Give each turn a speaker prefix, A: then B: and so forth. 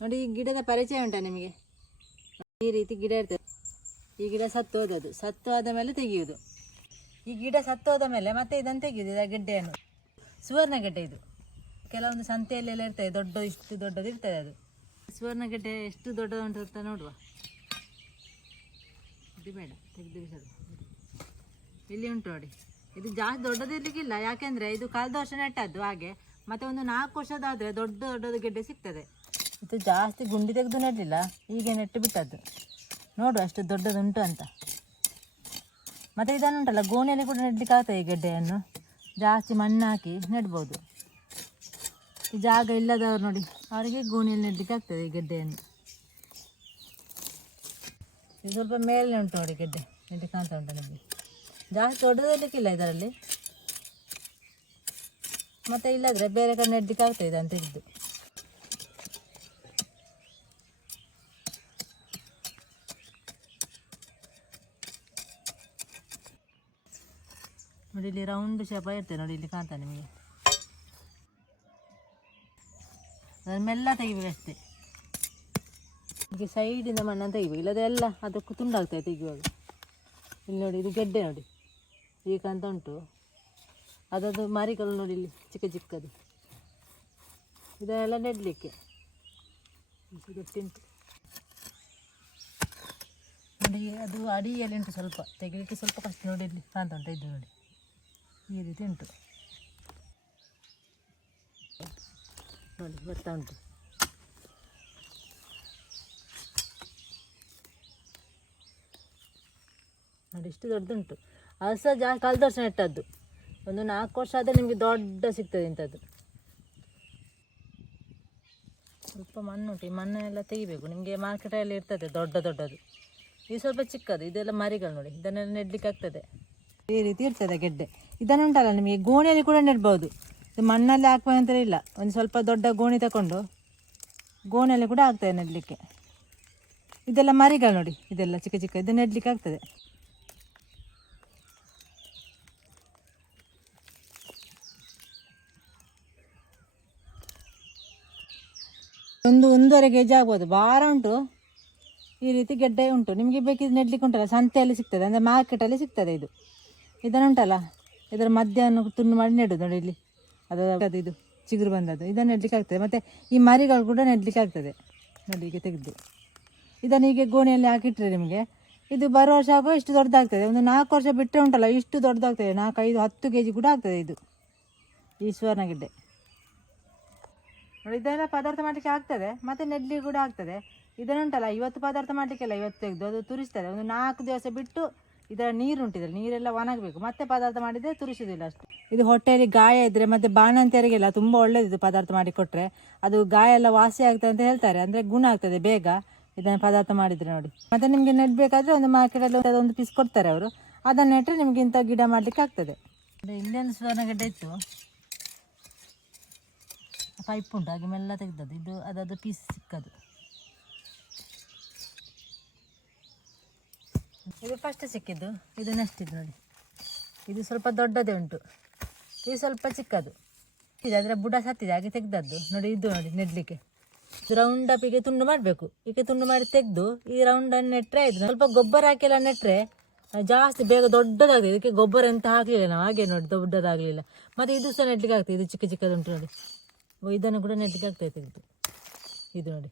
A: ನೋಡಿ, ಈ ಗಿಡದ ಪರಿಚಯ ಉಂಟಾ ನಿಮಗೆ? ಈ ರೀತಿ ಗಿಡ ಇರ್ತದೆ. ಈ ಗಿಡ ಸತ್ತು ಹೋದದ್ದು ಸತ್ತು ಆದ ಮೇಲೆ ತೆಗೆಯುವುದು ಈ ಗಿಡ ಸತ್ತು ಹೋದ ಮೇಲೆ ಮತ್ತೆ ಇದನ್ನು ತೆಗೆಯುವುದು ಇದರ ಗೆಡ್ಡೆಯನ್ನು. ಸುವರ್ಣ ಗೆಡ್ಡೆ ಇದು. ಕೆಲವೊಂದು ಸಂತೆಯಲ್ಲೆಲ್ಲ ಇರ್ತದೆ, ದೊಡ್ಡ, ಇಷ್ಟು ದೊಡ್ಡದು ಇರ್ತದೆ ಅದು. ಸುವರ್ಣ ಗೆಡ್ಡೆ ಎಷ್ಟು ದೊಡ್ಡದು ಉಂಟು ಅಂತ ನೋಡುವ. ಇದು ಬೇಡ, ತೆಗೆದು ಇಲ್ಲಿ ಉಂಟು ನೋಡಿ. ಇದು ಜಾಸ್ತಿ ದೊಡ್ಡದಿರ್ಲಿಕ್ಕಿಲ್ಲ ಯಾಕೆಂದ್ರೆ ಇದು ಕಳೆದ ವರ್ಷ ನೆಟ್ಟದ್ದು ಹಾಗೆ. ಮತ್ತೆ ಒಂದು ನಾಲ್ಕು ವರ್ಷದಾದ್ರೆ ದೊಡ್ಡ ದೊಡ್ಡದು ಗೆಡ್ಡೆ ಸಿಗ್ತದೆ. ಇದು ಜಾಸ್ತಿ ಗುಂಡಿ ತೆಗೆದು ನೆಡಲಿಲ್ಲ, ಹೀಗೆ ನೆಟ್ಟು ಬಿಟ್ಟದ್ದು. ನೋಡು ಅಷ್ಟು ದೊಡ್ಡದುಂಟು ಅಂತ. ಮತ್ತೆ ಇದನ್ನುಂಟಲ್ಲ, ಗೋಣಿಯಲ್ಲಿ ಕೂಡ ನೆಡ್ಲಿಕ್ಕೆ ಆಗ್ತದೆ ಈ ಗೆಡ್ಡೆಯನ್ನು. ಜಾಸ್ತಿ ಮಣ್ಣು ಹಾಕಿ ನೆಡ್ಬೋದು. ಈ ಜಾಗ ಇಲ್ಲದವ್ರು ನೋಡಿ, ಅವರಿಗೆ ಗೋಣಿಯಲ್ಲಿ ನೆಡ್ಲಿಕ್ಕೆ ಆಗ್ತದೆ ಈ ಗೆಡ್ಡೆಯನ್ನು. ಇದು ಸ್ವಲ್ಪ ಮೇಲೆ ಉಂಟು ನೋಡಿ ಗೆಡ್ಡೆ ಗೆಡ್ಡೆ ಕಾಣ್ತಾ ಉಂಟು ನಿಮಗೆ. ಜಾಸ್ತಿ ದೊಡ್ಡದಿರ್ಲಿಕ್ಕಿಲ್ಲ ಇದರಲ್ಲಿ. ಮತ್ತೆ ಇಲ್ಲದ್ರೆ ಬೇರೆ ಕಡೆ ನೆಡ್ಲಿಕ್ಕೆ ಆಗ್ತದೆ ಇದನ್ನು ತೆಗೆದು. ನೋಡಿ ಇಲ್ಲಿ ರೌಂಡ್ ಶೇಪ ಇರ್ತದೆ ನೋಡಿ ಇಲ್ಲಿ ಕಾಣ್ತಾ ನಿಮಗೆ ಅದನ್ನ ಮೆಲ್ಲ ತೆಗಿಬೇಕಷ್ಟೇ ಈಗ ಸೈಡಿಂದ ಮಣ್ಣನ್ನು ತೆಗಿಬೇಕು ಇಲ್ಲದೆ ಎಲ್ಲ ಅದಕ್ಕೂ ತುಂಡಾಗ್ತದೆ ತೆಗಿಯುವಾಗ ಇಲ್ಲಿ ನೋಡಿ ಇದು ಗೆಡ್ಡೆ ನೋಡಿ ಈಗ ಅಂತ ಉಂಟು ಅದದು ಮಾರಿಕಲ್ಲು ನೋಡಿ ಇಲ್ಲಿ ಚಿಕ್ಕ ಚಿಕ್ಕದು ಇದೆಲ್ಲ ನೆಡಲಿಕ್ಕೆ ನೋಡಿ ಅದು ಅಡಿಯಲ್ಲಿ ಉಂಟು ಸ್ವಲ್ಪ ತೆಗಿಲಿಕ್ಕೆ ಸ್ವಲ್ಪ ಕಷ್ಟ ನೋಡಿ ಇಲ್ಲಿ ಕಾಣ್ತಾ ಉಂಟು ಇದು ನೋಡಿ ಈ ರೀತಿ ಉಂಟು. ನೋಡಿ, ಬರ್ತಾ ಉಂಟು. ನೋಡಿ, ಇಷ್ಟು ದೊಡ್ಡದುಂಟು ಅದು ಸಹ ಜಾ, ಕಳೆದ ನೆಟ್ಟದ್ದು. ಒಂದು ನಾಲ್ಕು ವರ್ಷ ಆದರೆ ನಿಮಗೆ ದೊಡ್ಡ ಸಿಗ್ತದೆ ಇಂಥದ್ದು. ಸ್ವಲ್ಪ ಮಣ್ಣುಂಟು. ಈ ಮಣ್ಣೆಲ್ಲ ತೆಗಿಬೇಕು. ನಿಮಗೆ ಮಾರ್ಕೆಟಲ್ಲಿ ಇರ್ತದೆ ದೊಡ್ಡ ದೊಡ್ಡದು. ಇದು ಸ್ವಲ್ಪ ಚಿಕ್ಕದು. ಇದೆಲ್ಲ ಮರಿಗಳು ನೋಡಿ. ಇದನ್ನೆಲ್ಲ ನೆಡ್ಲಿಕ್ಕೆ ಆಗ್ತದೆ. ಈ ರೀತಿ ಇರ್ತದೆ ಗೆಡ್ಡೆ. ಇದನ್ನುಂಟಲ್ಲ ನಿಮಗೆ, ಗೋಣಿಯಲ್ಲಿ ಕೂಡ ನೆಡ್ಬೋದು. ಇದು ಮಣ್ಣಲ್ಲಿ ಹಾಕುವಂತರ ಇಲ್ಲ. ಒಂದು ಸ್ವಲ್ಪ ದೊಡ್ಡ ಗೋಣಿ ತಗೊಂಡು ಗೋಣಿಯಲ್ಲಿ ಕೂಡ ಆಗ್ತದೆ ನೆಡಲಿಕ್ಕೆ. ಇದೆಲ್ಲ ಮರಿಗಳು ನೋಡಿ, ಇದೆಲ್ಲ ಚಿಕ್ಕ ಚಿಕ್ಕ, ಇದು ನೆಡ್ಲಿಕ್ಕೆ ಆಗ್ತದೆ. ಒಂದು ಒಂದೂವರೆ ಕೆ ಜಿ ಆಗ್ಬೋದು. ಭಾರ ಉಂಟು. ಈ ರೀತಿ ಗೆಡ್ಡೆ ಉಂಟು. ನಿಮಗೆ ಬೇಕಿದ್ರೆ ನೆಡ್ಲಿಕ್ಕೆ ಉಂಟಲ್ಲ, ಸಂತೆಯಲ್ಲಿ ಸಿಗ್ತದೆ. ಅಂದರೆ ಮಾರ್ಕೆಟಲ್ಲಿ ಸಿಗ್ತದೆ ಇದು. ಇದನ್ನುಂಟಲ್ಲ? ಇದರ ಮಧ್ಯಾಹ್ನ ತುಂಡು ಮಾಡಿ ನೆಡೋದು ನೋಡಿ ಇಲ್ಲಿ. ಅದು ಅದು ಇದು, ಚಿಗುರು ಬಂದದ್ದು. ಇದನ್ನು ನೆಡ್ಲಿಕ್ಕೆ ಆಗ್ತದೆ. ಮತ್ತು ಈ ಮರಿಗಳು ಕೂಡ ನೆಡ್ಲಿಕ್ಕೆ ಆಗ್ತದೆ. ನೋಡಿ ತೆಗೆದು. ಇದನ್ನು ಹೀಗೆ ಗೋಣಿಯಲ್ಲಿ ಹಾಕಿಟ್ರೆ ನಿಮಗೆ ಇದು ಬರೋ ವರ್ಷ ಆಗೋ ಇಷ್ಟು ದೊಡ್ಡದಾಗ್ತದೆ. ಒಂದು ನಾಲ್ಕು ವರ್ಷ ಬಿಟ್ಟರೆ ಉಂಟಲ್ಲ, ಇಷ್ಟು ದೊಡ್ಡದಾಗ್ತದೆ. ನಾಲ್ಕೈದು, ಹತ್ತು ಕೆ ಜಿ ಕೂಡ ಆಗ್ತದೆ ಇದು. ಈ ಸುವರ್ಣ ಗೆಡ್ಡೆ ನೋಡಿ, ಇದೆಲ್ಲ ಪದಾರ್ಥ ಮಾಡಲಿಕ್ಕೆ ಆಗ್ತದೆ. ಮತ್ತು ನೆಡ್ಲಿ ಕೂಡ ಆಗ್ತದೆ. ಇದನ್ನುಂಟಲ್ಲ, ಇವತ್ತು ಪದಾರ್ಥ ಮಾಡಲಿಕ್ಕೆಲ್ಲ ಇವತ್ತು ತೆಗೆದು, ಅದು ತುರಿಸ್ತದೆ. ಒಂದು ನಾಲ್ಕು ದಿವಸ ಬಿಟ್ಟು ಇದರ ನೀರು ಉಂಟಿದ್ರೆ ನೀರೆಲ್ಲ ಒಣಗಬೇಕು. ಮತ್ತೆ ಪದಾರ್ಥ ಮಾಡಿದರೆ ತುರಿಸೋದಿಲ್ಲ ಅಷ್ಟು. ಇದು ಹೊಟ್ಟೆಯಲ್ಲಿ ಗಾಯ ಇದ್ದರೆ ಮತ್ತು ಬಾಣಂತಿಯರಿಗೆಲ್ಲ ತುಂಬ ಒಳ್ಳೇದಿದ್ದು ಪದಾರ್ಥ ಮಾಡಿ ಕೊಟ್ಟರೆ ಅದು ಗಾಯ ಎಲ್ಲ ವಾಸಿ ಆಗ್ತದೆ ಅಂತ ಹೇಳ್ತಾರೆ. ಅಂದರೆ ಗುಣ ಆಗ್ತದೆ ಬೇಗ ಇದನ್ನು ಪದಾರ್ಥ ಮಾಡಿದರೆ ನೋಡಿ. ಮತ್ತು ನಿಮಗೆ ನೆಡಬೇಕಾದ್ರೆ ಒಂದು ಮಾರ್ಕೆಟಲ್ಲಿ ಒಂದು ಪೀಸ್ ಕೊಡ್ತಾರೆ ಅವರು. ಅದನ್ನು ನೆಟ್ಟರೆ ನಿಮಗೆ ಇಂಥ ಗಿಡ ಮಾಡಲಿಕ್ಕೆ ಆಗ್ತದೆ. ಇಂಡಿಯನ್ ಸುವರ್ಣಗಡ್ಡೆ ಇತ್ತು. ಪೈಪ್ ಉಂಟು, ಹಾಗೆ ಮೆಲ್ಲ ತೆಗ್ದದ್ದು. ಇದು ಅದದು ಪೀಸ್ ಸಿಕ್ಕದು. ಇದು ಫಸ್ಟ್ ಸಿಕ್ಕಿದ್ದು ಇದು ನೆಕ್ಸ್ಟ್ ಇದು ನೋಡಿ. ಇದು ಸ್ವಲ್ಪ ದೊಡ್ಡದೇ ಉಂಟು. ಇದು ಸ್ವಲ್ಪ ಚಿಕ್ಕದು. ಇದು ಅದರ ಬುಡ ಸತ್ತಿದೆ, ಹಾಗೆ ತೆಗೆದದ್ದು. ನೋಡಿ, ಇದು ನೋಡಿ, ನೆಡ್ಲಿಕ್ಕೆ. ರೌಂಡ್ ಈಗ ತುಂಡು ಮಾಡಬೇಕು. ಈಗ ತುಂಡು ಮಾಡಿ ತೆಗೆದು, ಈ ರೌಂಡನ್ನು ನೆಟ್ಟರೆ ಇದು ಸ್ವಲ್ಪ ಗೊಬ್ಬರ ಹಾಕಿಲ್ಲ ನೆಟ್ಟರೆ ಜಾಸ್ತಿ ಬೇಗ ದೊಡ್ಡದಾಗ್ತದೆ. ಇದಕ್ಕೆ ಗೊಬ್ಬರ ಎಂತ ಹಾಕಲಿಲ್ಲ ನಾವು. ಹಾಗೆ ನೋಡಿ, ದೊಡ್ಡದಾಗಲಿಲ್ಲ. ಮತ್ತು ಇದು ಸಹ ನೆಡ್ಲಿಕ್ಕೆ ಆಗ್ತದೆ. ಇದು ಚಿಕ್ಕ ಚಿಕ್ಕದುಂಟು ನೋಡಿ. ಇದನ್ನು ಕೂಡ ನೆಡ್ಲಿಕ್ಕೆ ಆಗ್ತದೆ ತೆಗೆದು. ಇದು ನೋಡಿ.